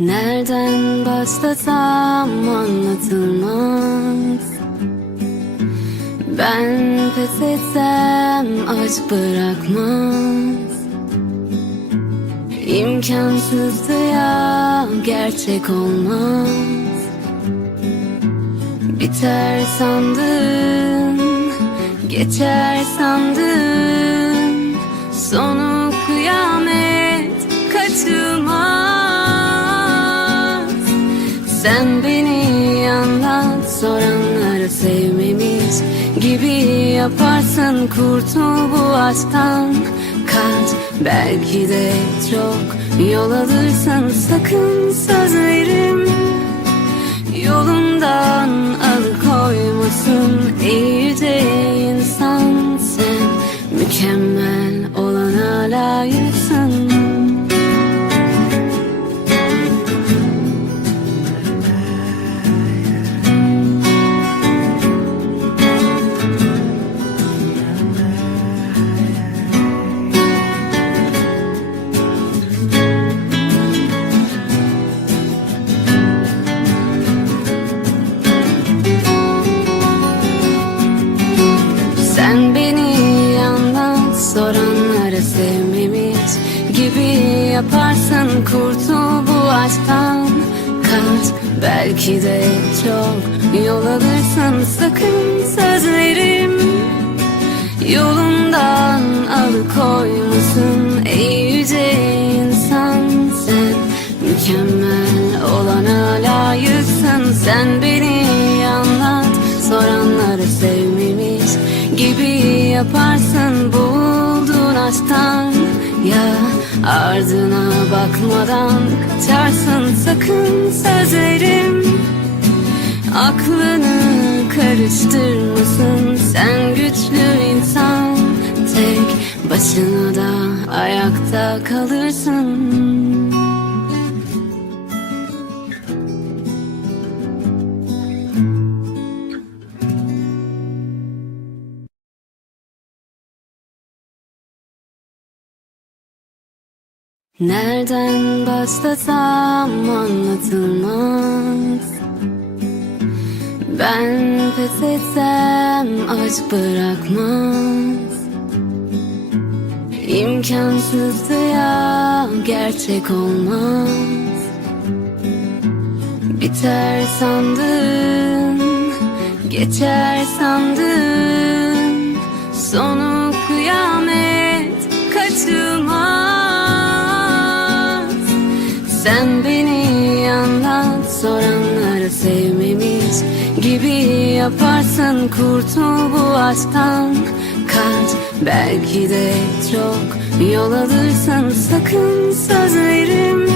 Nereden başlasam anlatılmaz. Ben pes etsem aşk bırakmaz. İmkansızdı ya gerçek olmaz. Biter sandın, geçer sandın. Sonu Sen beni anlat soranlara sevmemiş gibi yaparsın Kurtul bu aşktan kaç belki de çok Yol alırsın sakın sözlerim Yolundan alıkoymasın ey yüce insan sen Mükemmel gibi yaparsın kurtul bu aşktan. Kaç belki de çok yol alırsın. Sakın sözlerim yolundan alıkoymasın ey yüce insan sen mükemmel olana layıksın. Sen beni anlat soranları sevmemiş gibi yaparsın. Bulduğun aşktan ya ardına bakmadan kaçarsın sakın sözlerim. Aklını karıştırmasın sen güçlü insan. Tek başına da ayakta kalırsın Nereden başlasam anlatılmaz. Ben pes etsem aşk bırakmaz. İmkansızdı ya gerçek olmaz. Biter sandın, geçer sandın. Sonu sevmemiş gibi yaparsın Kurtul bu aşktan kaç belki de çok Yol alırsın sakın sözlerim